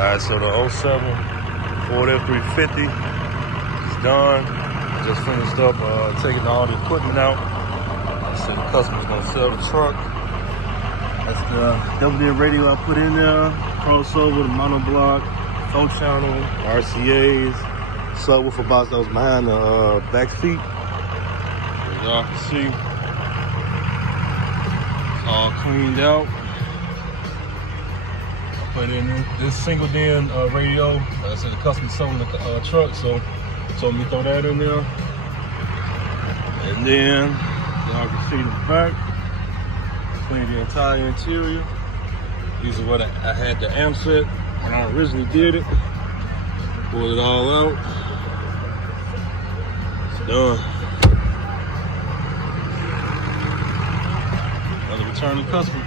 Alright, so the 07 Ford F-350 is done. Just finished up taking all the equipment out. So the customer's gonna sell the truck. That's the double radio I put in there. Crossover, the monoblock, 4-channel, RCAs, subwoofer box that was behind the back seat. As y'all can see, it's all cleaned out. Put in this single DIN radio. Like I said, the customer sold the truck, so told me to throw that in there. And then y'all can see the back. Clean the entire interior. These are what I had the amp set when I originally did it. Pulled it all out. It's done. Another returning customer.